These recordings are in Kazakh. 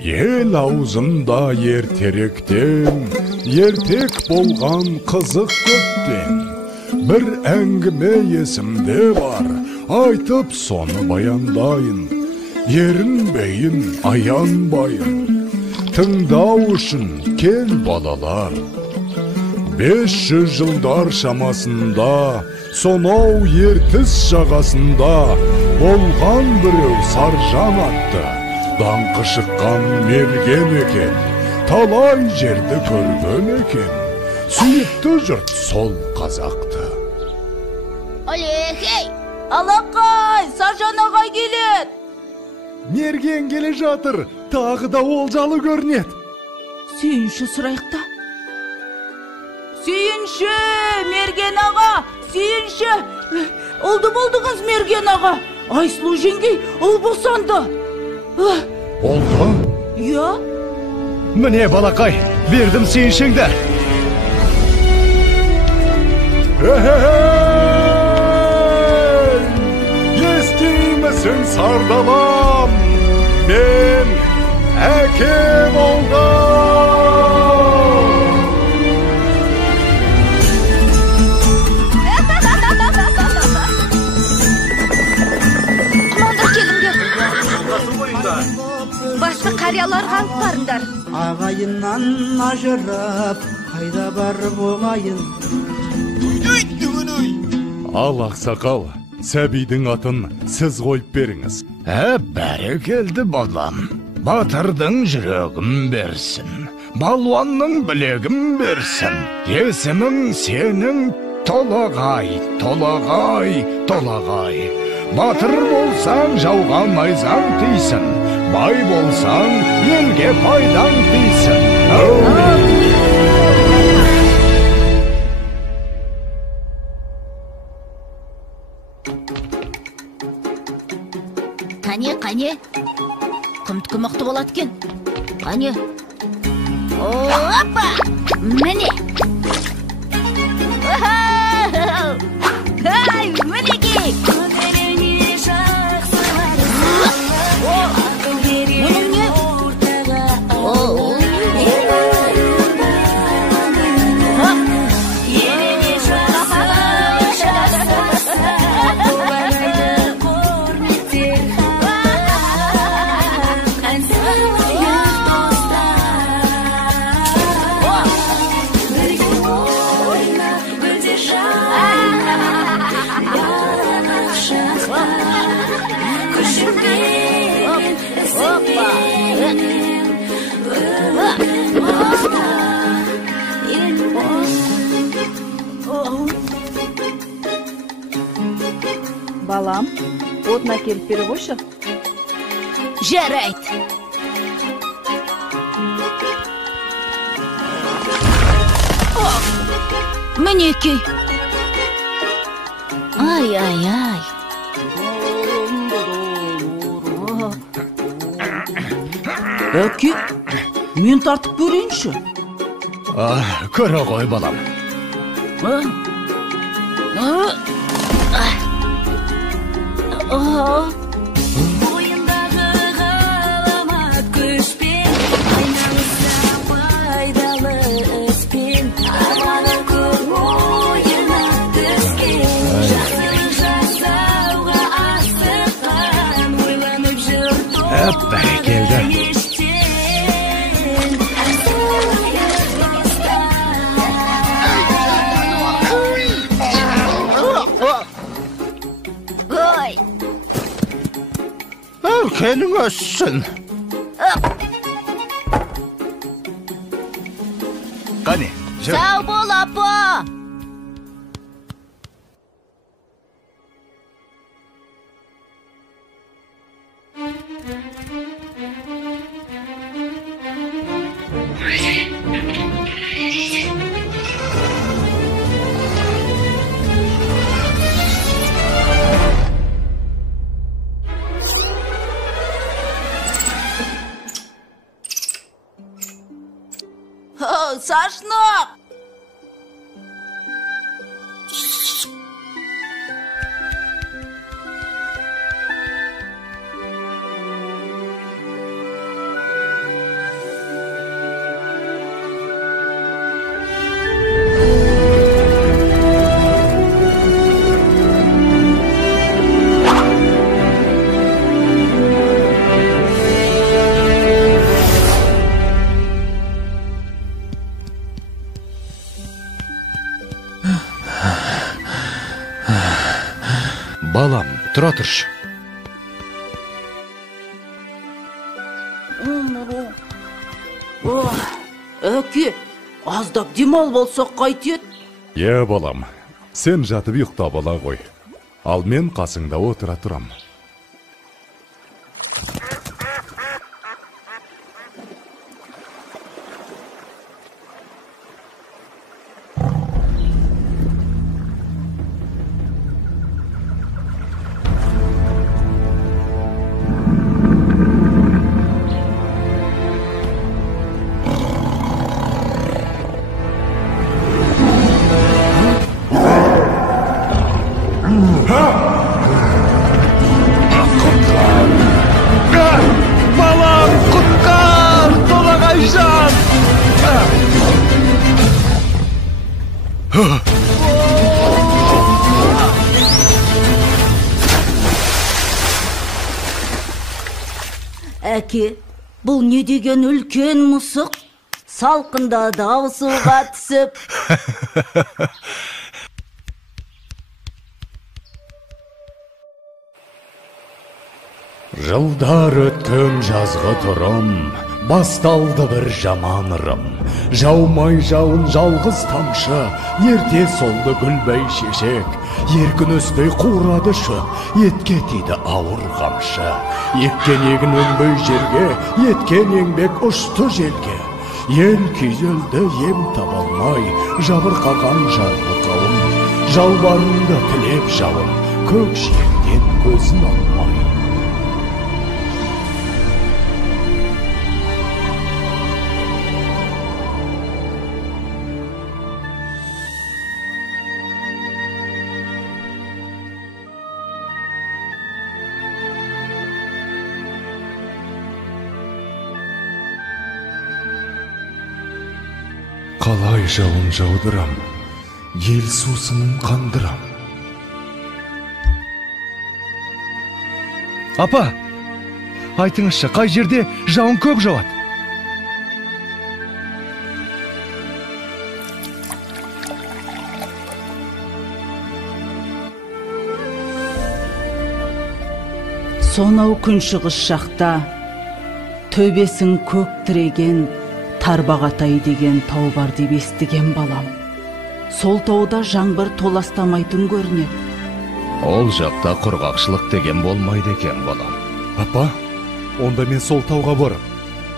Ел аузында ертеректен, ертек болған қызық көптен. Bir әңгіме есімде бар, айтып соны баяндайын. Ерінбейін, аянбайын, тыңдау үшін кел балалар. 500 жылдар шамасында, сонау ертіс жағасында, болған біреу Саржан атты. Даңқы шыққан мерген екен, талай жерді көрген екен. Сүйікті жұрт сол қазақты. Алехей! Алақай! Саржан ағай келеді! Мерген келе жатыр, тағы да олжалы көрінеді. Сүйінші сұрайықта. Сүйінші! Мерген аға! Сүйінші! Олды болдыңыз, Мерген аға! Айсұлу жеңгей ұл босанды. Oldu? Ya? Mine balakay, verdim suyunşingdi. Естимісің сардаlam, мен әкем oldum. Басты қарияларға алып барыңдар. Ағайыннан ажырап, қайда барып оғайын. Ал ақсақал, сәбидің атын сіз қойып беріңіз. Бәрекелді балам. Батырдың жүрегін берсін. Балуанның білегін берсін. Есімің сенің Толағай, Толағай, Толағай. Батыр болсаң жауға найзаң тисін. Бай болсаң елге пайдаң тисін. Қане, құмтқы мықты болады кен. Қане. Опа! Міне! Ай, мінекей! Мұның не? Балам, отын әкеліп бере қойшы. Жарайды. Мінекей. Ай. Әке, мен тартып көрейінші. Көре ғой балам. Бойындағы ғаламат күшпен, айналыса пайдалы іспен, арманы көп ойына түскен, жақсылық жасауға асыққан, ойланып жүр Бәрекелді. Өркенің өссін. Қане, жүр. Сау бол, апа. Сашнақ! тұра тұршы. Әке, аздап демал болсақ қайтет? Балам, сен жатып ұйықтап ала ғой. Ал мен қасыңда отыра тұрам. Балам, құтқар! Толағайжан! Әке, бұл не деген үлкен мұсық? Салқында дауысуға түсіп. Жылдар өткен жазғы тұрым, басталды бір жаман ырым. Жаумай жауын жалғыз тамшы, ерте солды гүлбей шешек. Еркін өстей қурады шөп, етке тиді ауыр қамшы. Еккен егін өнбей жерге, еткен еңбек ұшты желге. Ел күйзелді ем табалмай, жабырқаған жарғы қауым. Жалбарынды тілеп жауын, көк жиектен көзін алмай. Қалай жауын жаудырам, ел сусынын қандырам. Апа, айтыңызшы, қай жерде жауын көп жауады? Сонау күншығыс жақта төбесін көк тіреген Тарбағатай деген тау бар деп естіген балам. Сол тауда жаңбыр толастамайтын көрінеді. Ол жақта құрғақшылық деген болмайды екен, балам. Апа, онда мен сол тауға барып,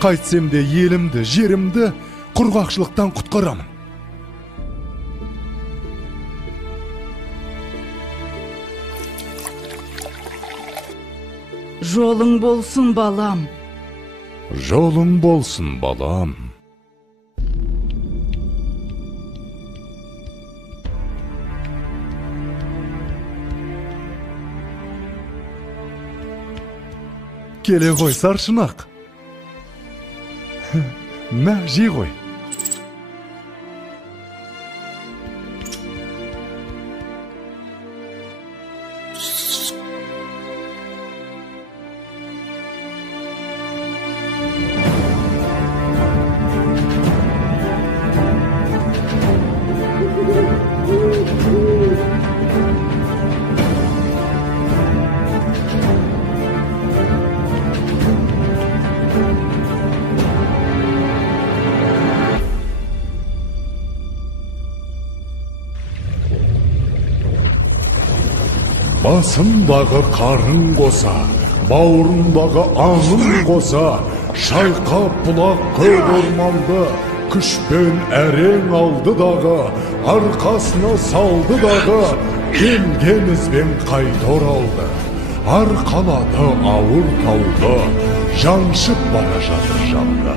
қайтсем де елімді, жерімді құрғақшылықтан құтқарамын. Жолың болсын, балам. Жолың болсын, балам. Келе ғой, саршынақ. Мә, жей ғой. Басындағы қарын қоса, бауырындағы аңын қоса, шайқап бұлақ көк орманды, күшпен әрең алды дағы, арқасына салды дағы, келген ізбен қайта оралды. Арқалады ауыр тауды, жаншып бара жатыр жанды.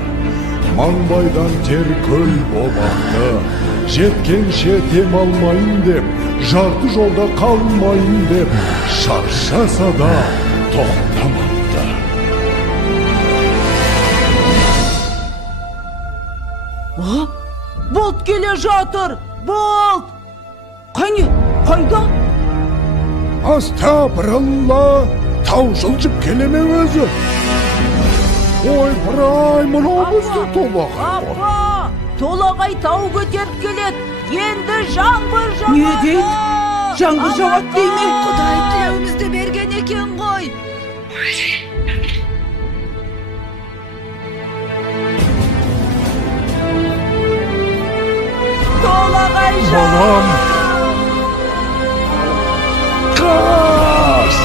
Маңбайдан тер көл болақты, жеткенше дем алмайын деп, жарты жолда қалмайын деп, шаршаса да тоқтамапты. Болт келе жатыр, болт! Қане, қайда? Астапыралла, тау жылжып келеме өзі. Ой, бұрай, мұнамызды толағай. Апа, толағай тау көтеріп келеді. Енді жаңбыр жауады. Не дейді? жаңбыр жауат дейме? Құдай тілеуімізді берген екен ғой. Толағай Балам! Қаш!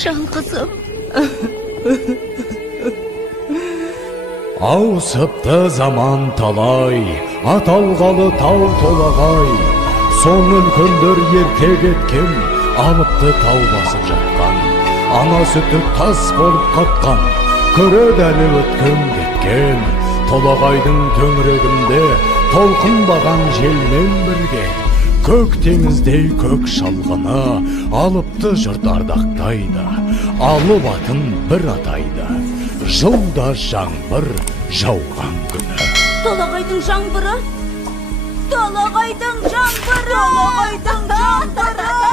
жан қызым. Ауысыпты заман талай, аталғалы тау толағай. Соң үлкендер ерте кеткен, алыпты тау басып жатқан. Ана сүті тас болып қатқан, көреді өткен кеткен. Толағайдың төңірегінде толқынбаған желмен бірге. Көк теңіздей көк шалғыны алыпты жұрт ардақтайды. Алып атын бір атайды, жылда жаңбыр жауған күні. Толағайдың жаңбыры. Толағайдың жаңбыры. Толағайдың жаңбыры.